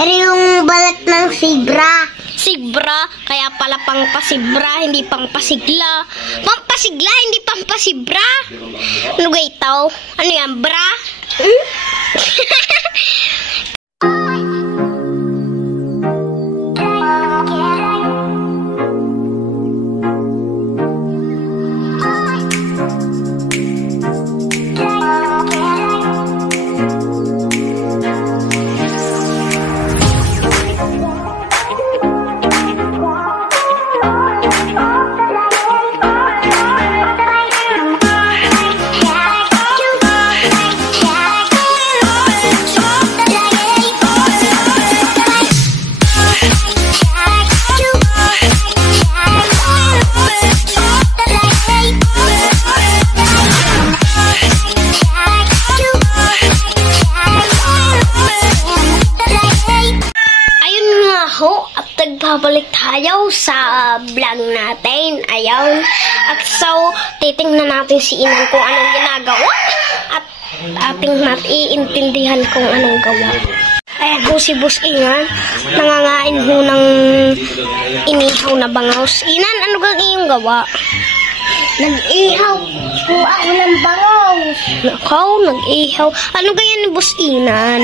Eri yung balat ng sibra. Sibra, kaya pala pangpasibra, hindi pangpasigla. Pampasigla, hindi pampasibra. Ano ga itaw? Ano yan, bra? Babalik tayo sa vlog natin. Ayaw. At so, titingnan natin si Inan kung anong ginagawa. At ating maiintindihan kung anong gawa. Ayan ho si Boss Inan. Nangangain ho ng inihaw na bangaws. Inan, ano gang iyong gawa? Nag-ihaw po ako ng bangaws. Nakaw, nag-ihaw. Ano ganyan ni Boss Inan?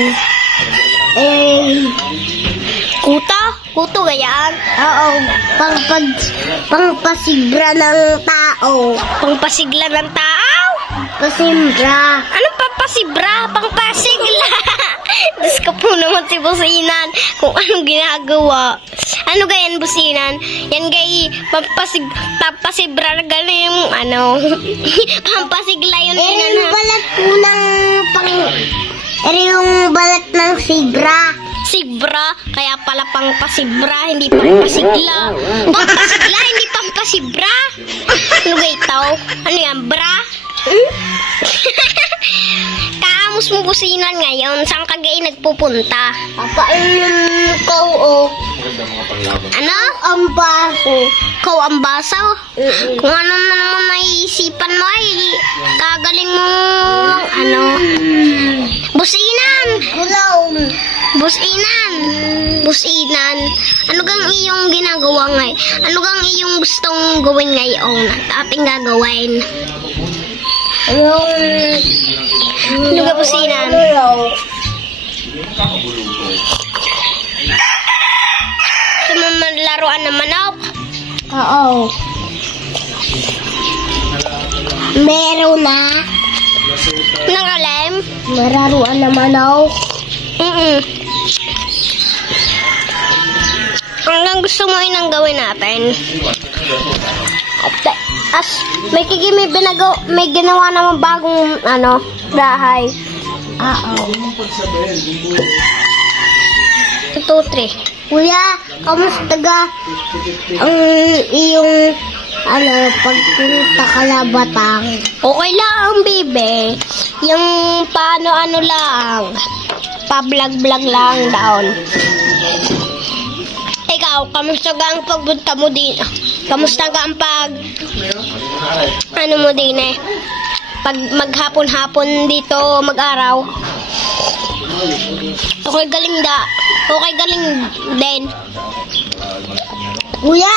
Kuta? Kuto gayaan? Oo, pangpasigla ng tao. Pangpasigla ng tao? Pasibra. Anong papasibra? Pangpasigla. Diyos ko po naman si Boss Inan kung anong ginagawa. Ano gayan, Boss Inan? Yan gay, pampasibra na gano'n yung ano. Pampasigla yun. Yung balat po ng yung balat ng sibra. Sibra, kaya pala pangpasibra, hindi pampasigla. Pampasigla, hindi pampasibra. Ano ga itaw? Ano yan, bra? Kaamos mo Boss Inan ngayon, saan ka gay nagpupunta? Papainom ko o. Ano? Ang baso. Ikaw ang baso? Kung ano na naman naisipan mo ay kagaling mo ano? Boss Inan! Gulaw. Boss Inan! Boss Inan! Ano gang iyong ginagawa ngayon? Ano gang iyong gustong gawin ngayon at ating gagawin? Ano ga Boss Inan? Laruan ng manok? Oo. Meron na. Nang alam? Mararuan na manok. Hanggang gusto mo inang gawin natin. As may ginawa naman bagong bahay. Oo. 2, 3. Kuya, kamusta ga ang iyong pagpunta ka na Batang? Okay lang, baby. Yung paano lang. Pa-vlog lang down. Ikaw, kamusta ka ang pagpunta mo din? Kamusta ka ang mo din pag maghapon-hapon dito mag-araw? Okay galing din. Kuya,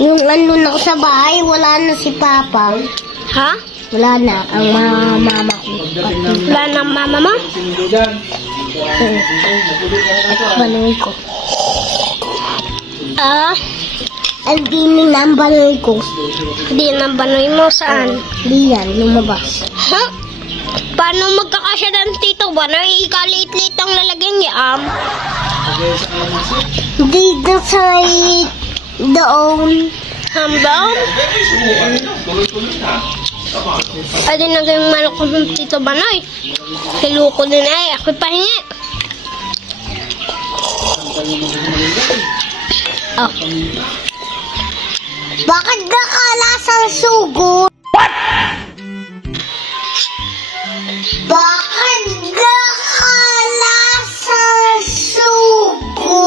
yung na ko sa bahay, wala na si Papa. Ha? Wala na ang mama ko. Wala na ang mama mo? Banoy ko. Hindi na ang banoy ko. Hindi na ang banoy mo? Saan? Hindi yan, lumabas. Ha? Paano magkakasya ng tito ba? Ikaliit-liit ang lalagyan niya, Dito sa doon. Hambang? Ay, din naging manok ko ng tito Banoy. Kiluko din ay. Ako'y pahingi. Oh. Bakit nakalasang sugo? What? Bakit nakalasang sugo?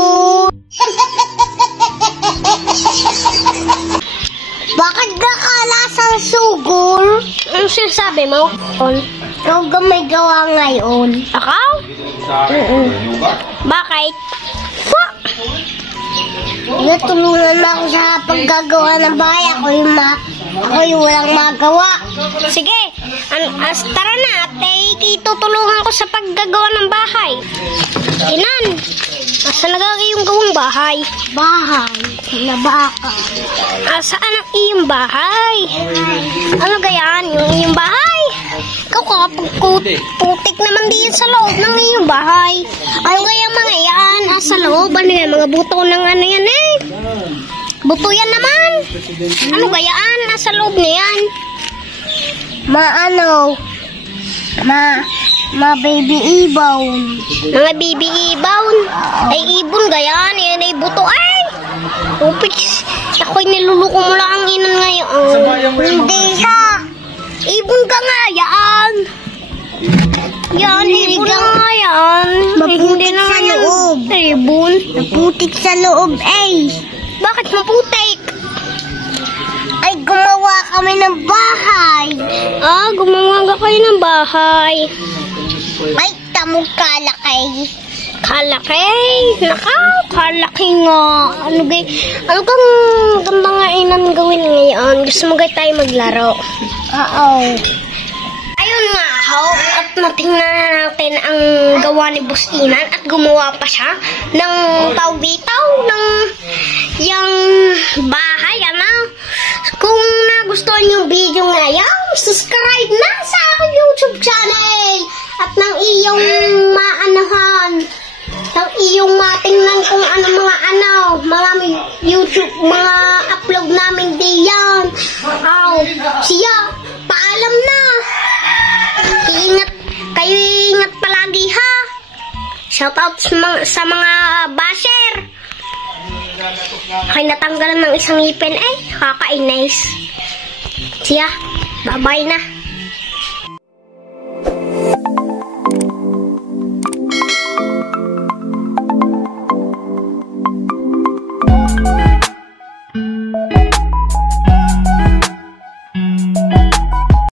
Bakit nakalasang sugo? Ano sinasabi mo? Ikaw ka may gawa ngayon. Ako? Bakit? Natulungan mo ako sa paggagawa ng bahay. Ako yung walang magawa. Sige, tara na at tutulungan ko sa paggagawa ng bahay. Inan, asa na yung gawang bahay? Bahay na baka. Saan ang iyong bahay? Ano gayaan yung iyong bahay? Ikaw putik naman din sa loob ng iyong bahay. Ano kaya mga yan? Sa loob, ano yan? Mga buto ng ano yan eh? Buto yan naman. Ano gayaan? Nasa loob na yan. Baby ibon. Mga baby ibon. Ay ibon gayaan. Yan ay buto ay. Upiks. Ako'y niluluko mo lang ang inan ngayon. Hindi ka. Ibon ka nga yan. Yan, ibon na nga yan. Maputik sa loob. Ibon. Maputik sa loob eh. Bakit maputik? Ay, gumawa kami ng bahay. Gumawa ka kayo ng bahay. Ay, tamog kalaki. Kalaki? Kalaki nga. Ano kang ganda nga inan gawin ngayon? Gusto mo tayo maglaro? Oo. Ayun nga ho, at natingnan natin ang gawa ni Boss Inan at gumawa pa siya ng tawbitaw ng yung bahay, ano? Kung nagustuhan yung video ngayon, subscribe na sa aking YouTube channel at ng iyong maanahan, ng iyong matingnan kung mga YouTube, mga upload namin diyan. Siya, paalam na. Ingat palagi ha. Shoutout sa mga basher. Ay, natanggalan ng isang ngipin eh. Kakainis. Siya, bye-bye na.